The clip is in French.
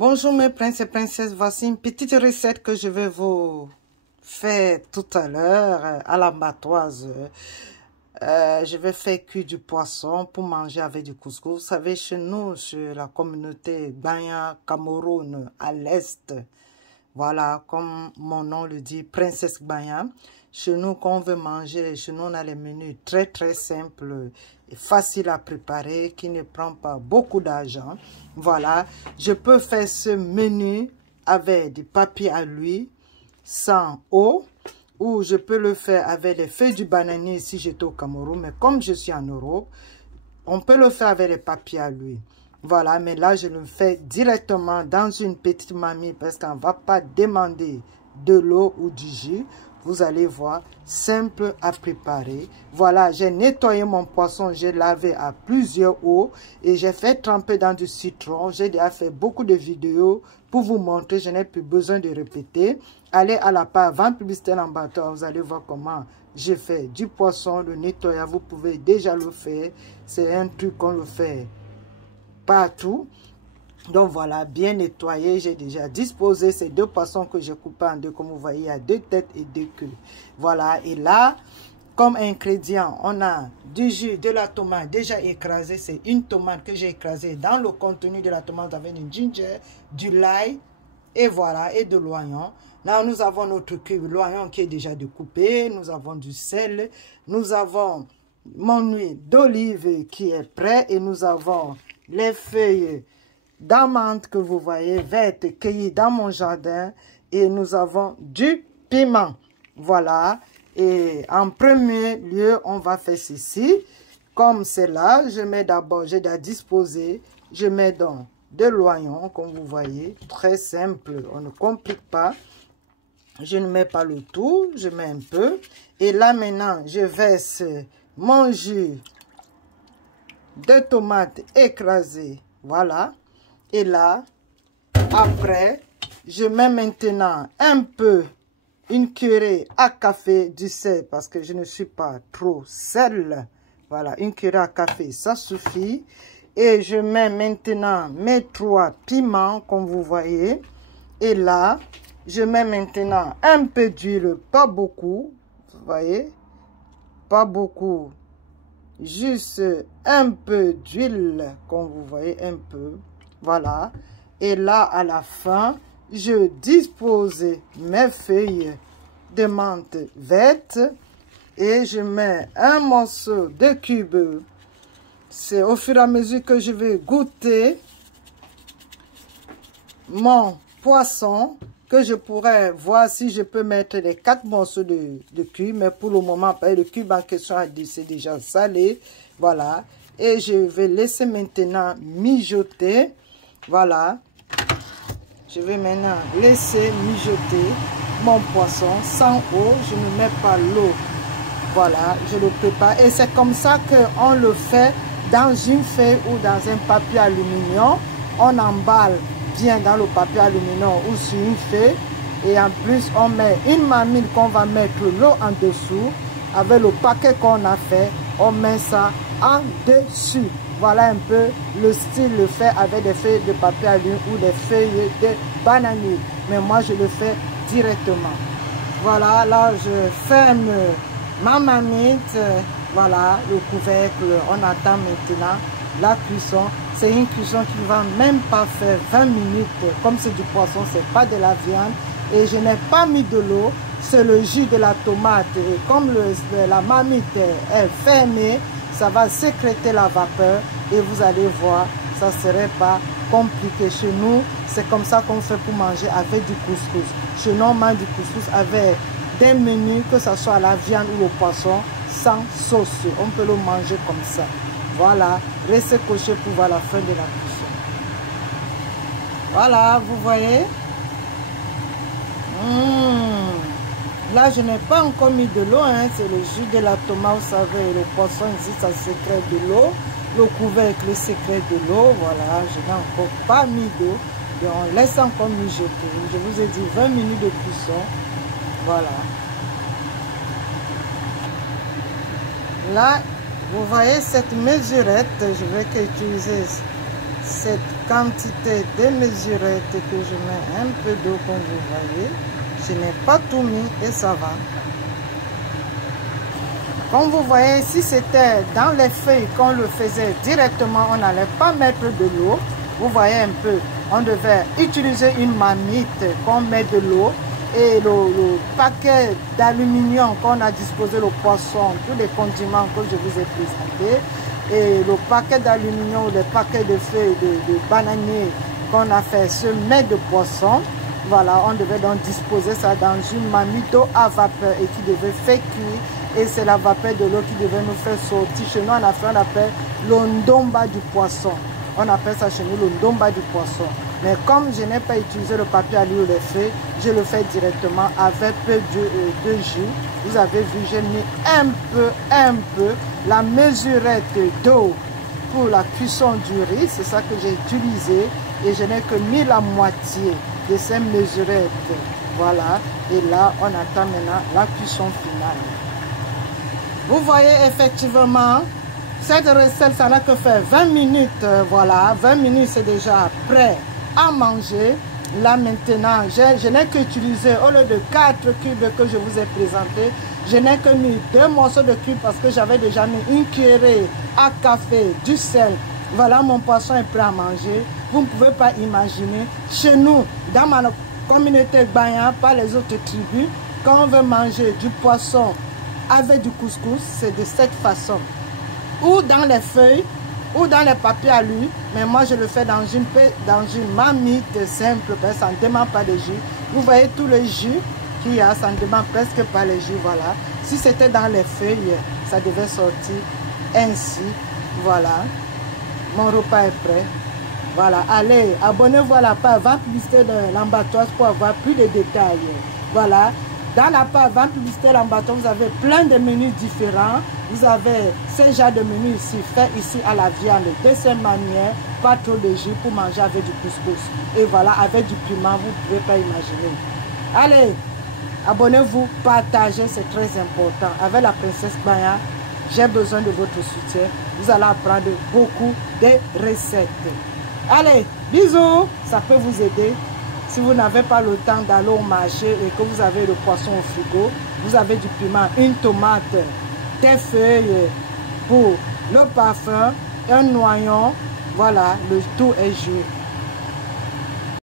Bonjour mes princes et princesses, voici une petite recette que je vais vous faire tout à l'heure à la matoise. Je vais faire cuire du poisson pour manger avec du couscous. Vous savez, chez nous, sur la communauté Gbagna, Cameroun, à l'Est, voilà, comme mon nom le dit, Princesse Gbagna. Chez nous, quand on veut manger, chez nous, on a les menus très simples et faciles à préparer, qui ne prend pas beaucoup d'argent. Voilà, je peux faire ce menu avec du papier à l'huile, sans eau, ou je peux le faire avec les feuilles du bananier si j'étais au Cameroun. Mais comme je suis en Europe, on peut le faire avec les papiers à l'huile. Voilà, mais là, je le fais directement dans une petite marmite parce qu'on ne va pas demander de l'eau ou du jus. Vous allez voir, simple à préparer. Voilà, j'ai nettoyé mon poisson, j'ai lavé à plusieurs eaux et j'ai fait tremper dans du citron. J'ai déjà fait beaucoup de vidéos pour vous montrer, je n'ai plus besoin de répéter. Allez à la page Vente publicitaire en bateau, vous allez voir comment j'ai fait du poisson, le nettoyage. Vous pouvez déjà le faire, c'est un truc qu'on le fait partout. Donc voilà, bien nettoyé, j'ai déjà disposé ces deux poissons que j'ai coupés en deux, comme vous voyez, il y a deux têtes et deux queues. Voilà, et là, comme ingrédient, on a du jus, de la tomate déjà écrasée, c'est une tomate que j'ai écrasée. Dans le contenu de la tomate, vous avez du ginger, du l'ail, et voilà, et de l'oignon. Là, nous avons notre cube, l'oignon qui est déjà découpé, nous avons du sel, nous avons mon huile d'olive qui est prête, et nous avons les feuilles d'amandes que vous voyez vertes cueillies dans mon jardin, et nous avons du piment. Voilà, et en premier lieu on va faire ceci. Comme c'est là, je mets d'abord, j'ai déjà disposé, je mets donc de l'oignon comme vous voyez, très simple, on ne complique pas. Je ne mets pas le tout, je mets un peu, et là maintenant je verse mon jus de tomate écrasé. Voilà. Et là, après, je mets maintenant un peu, une cuillerée à café du sel, parce que je ne suis pas trop sel. Voilà, une cuillerée à café, ça suffit. Et je mets maintenant mes 3 piments, comme vous voyez. Et là, je mets maintenant un peu d'huile, pas beaucoup, vous voyez, pas beaucoup. Juste un peu d'huile, comme vous voyez, un peu. Voilà, et là à la fin, je dispose mes feuilles de menthe verte et je mets un morceau de cube. C'est au fur et à mesure que je vais goûter mon poisson que je pourrais voir si je peux mettre les 4 morceaux de cube, mais pour le moment, le cube en question c'est déjà salé. Voilà, et je vais laisser maintenant mijoter. Voilà, je vais maintenant laisser mijoter mon poisson sans eau, je ne mets pas l'eau. Voilà, je le prépare et c'est comme ça qu'on le fait dans une feuille ou dans un papier aluminium. On emballe bien dans le papier aluminium ou sur une feuille et en plus on met une marmite qu'on va mettre l'eau en dessous. Avec le paquet qu'on a fait, on met ça en dessus. Voilà un peu le style, le fait avec des feuilles de papier aluminium ou des feuilles de bananier. Mais moi, je le fais directement. Voilà, là, je ferme ma marmite. Voilà, le couvercle. On attend maintenant la cuisson. C'est une cuisson qui ne va même pas faire 20 minutes. Comme c'est du poisson, ce n'est pas de la viande. Et je n'ai pas mis de l'eau. C'est le jus de la tomate. Et comme la marmite est fermée, ça va sécréter la vapeur et vous allez voir, ça ne serait pas compliqué. Chez nous, c'est comme ça qu'on fait pour manger avec du couscous. Chez nous, on mange du couscous avec des menus, que ce soit la viande ou le poisson, sans sauce. On peut le manger comme ça. Voilà, restez coché pour voir la fin de la cuisson. Voilà, vous voyez. Là, je n'ai pas encore mis de l'eau, hein. C'est le jus de la tomate, vous savez, le poisson ici, ça sécrète de l'eau. Le couvercle sécrète de l'eau, voilà, je n'ai encore pas mis d'eau. Donc, on laisse encore mijoter. Je vous ai dit 20 minutes de cuisson. Voilà. Là, vous voyez cette mesurette, je vais utiliser cette quantité de mesurettes que je mets un peu d'eau comme vous voyez. Je n'ai pas tout mis et ça va. Comme vous voyez, si c'était dans les feuilles qu'on le faisait directement, on n'allait pas mettre de l'eau. Vous voyez un peu, on devait utiliser une marmite qu'on met de l'eau et le paquet d'aluminium qu'on a disposé, le poisson, tous les condiments que je vous ai présentés et le paquet d'aluminium ou le paquet de feuilles de bananier qu'on a fait se met de poisson. Voilà, on devait donc disposer ça dans une marmite d'eau à vapeur et qui devait faire cuire. Et c'est la vapeur de l'eau qui devait nous faire sortir. Chez nous, en Afrique, on appelle l'ondomba du poisson. On appelle ça chez nous l'ondomba du poisson. Mais comme je n'ai pas utilisé le papier à l'huile ou les feuilles, je le fais directement avec peu de jus. Vous avez vu, j'ai mis un peu la mesurette d'eau pour la cuisson du riz. C'est ça que j'ai utilisé. Et je n'ai que mis la moitié de ces mesurettes. Voilà. Et là, on attend maintenant la cuisson finale. Vous voyez effectivement, cette recette, ça n'a que fait 20 minutes. Voilà, 20 minutes, c'est déjà prêt à manger. Là maintenant, je n'ai qu'utilisé, au lieu de 4 cubes que je vous ai présenté, je n'ai que mis 2 morceaux de cubes parce que j'avais déjà mis une cuillerée à café, du sel. Voilà, mon poisson est prêt à manger. Vous ne pouvez pas imaginer. Chez nous, dans ma communauté Gbagna, pas les autres tribus, quand on veut manger du poisson avec du couscous, c'est de cette façon. Ou dans les feuilles, ou dans les papiers à l'huile. Mais moi, je le fais dans une marmite simple, ça ne demande pas de jus. Vous voyez tout le jus qu'il y a, ça ne demande presque pas le jus, voilà. Si c'était dans les feuilles, ça devait sortir ainsi, voilà. Mon repas est prêt. Voilà, allez, abonnez-vous à la page Vente Publicité de l'Ambatoise pour avoir plus de détails. Voilà. Dans la page Vente Publicité Lambato, vous avez plein de menus différents. Vous avez ce genre de menu ici, fait ici à la viande, de cette manière, pas trop de jus pour manger avec du couscous. Et voilà, avec du piment, vous ne pouvez pas imaginer. Allez, abonnez-vous, partagez, c'est très important. Avec la princesse Gbagna, j'ai besoin de votre soutien. Vous allez apprendre beaucoup de recettes. Allez, bisous, ça peut vous aider. Si vous n'avez pas le temps d'aller au marché et que vous avez le poisson au frigo, vous avez du piment, une tomate, des feuilles pour le parfum, un noyon, voilà, le tout est joué.